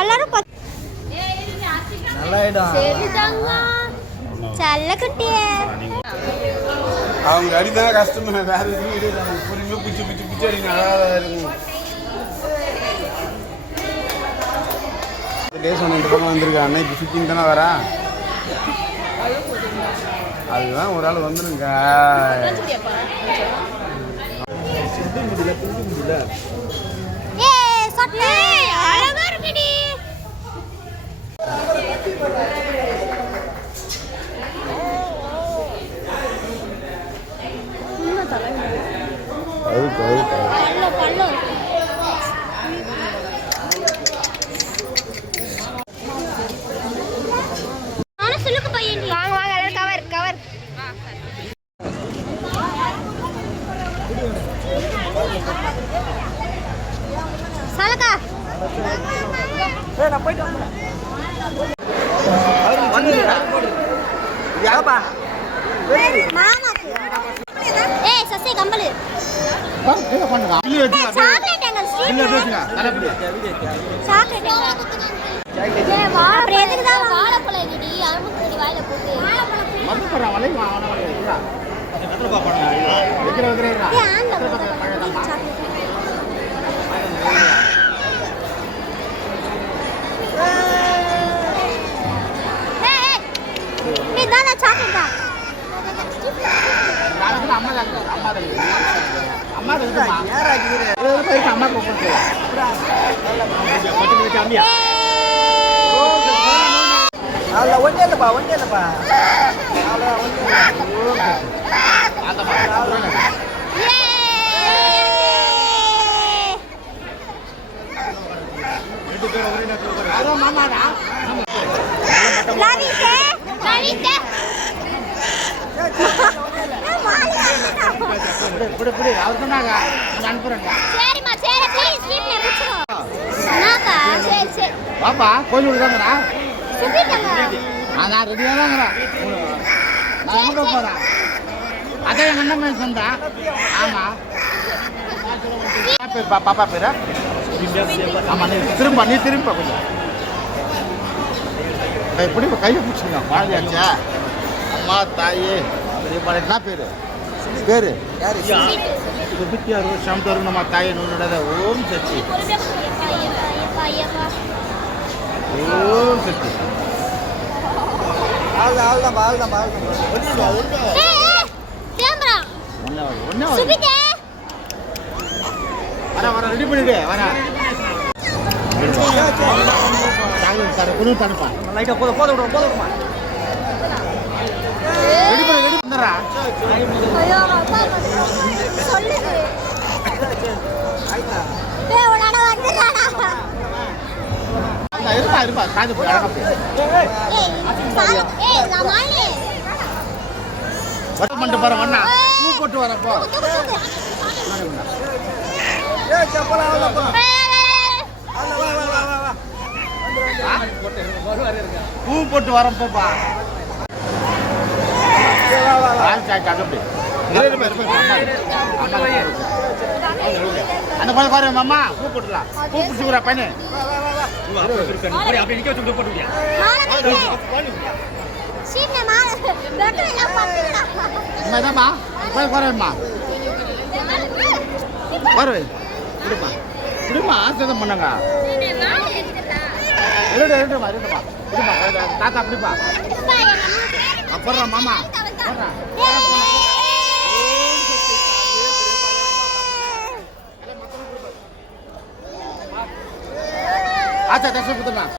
எல்லாரும் அவங்க அடிதான் கஷ்டமா வேற எதுவும் பிச்சு பிச்சு பிச்சு அடி நல்லா இருக்கும். வந்திருக்கா அன்னைக்கு ஃபிட்டிங் தானே வரா, அதுதான் ஒரு ஆள் வந்துருங்க. பாப்பா கோயில் விடுதாங்கடா, நான் ரெடியாக தாங்கிறேன். நான் எங்கே போகிறேன், அதான் எங்கள் அண்ணன் மேலே சொந்தேன். ஆமாம், பேருப்பா பாப்பா பேரா? ஆமாம், நீ திரும்ப கொஞ்சம் எப்படி கையை பிடிச்சிங்க. குழந்தையாச்சா அம்மா தாயி என்ன பேர் பேர் சமத்தரும் நம்ம தாயை நோட ஓம் சக்தி ஓம் சக்தி. வர ரெடி பண்ணிடு வர குழு தனுப்பா லைட்டா போத போத விடுமா ரெடி பண்ணுறா. இருப்பா காது போய் வட்டம் பண்ணிட்டு போற வண்ணா பூ போட்டு வரப்போ பூ போட்டு வரப்போப்பா அந்த குழந்தை குறை மாமா பூ போட்டுலாம் பூ பிடிச்சிக்கிறா பையனு உண்மைதாம்மா குறையம்மா குறை விடுமா விடுமா ஆசிரியம் பண்ணுங்க. இருடுமா விடுமா தாத்தா அப்படிப்பா அப்புறம் மாமா ஆச்சா தர்ஷன் கொடுத்துடலாம்.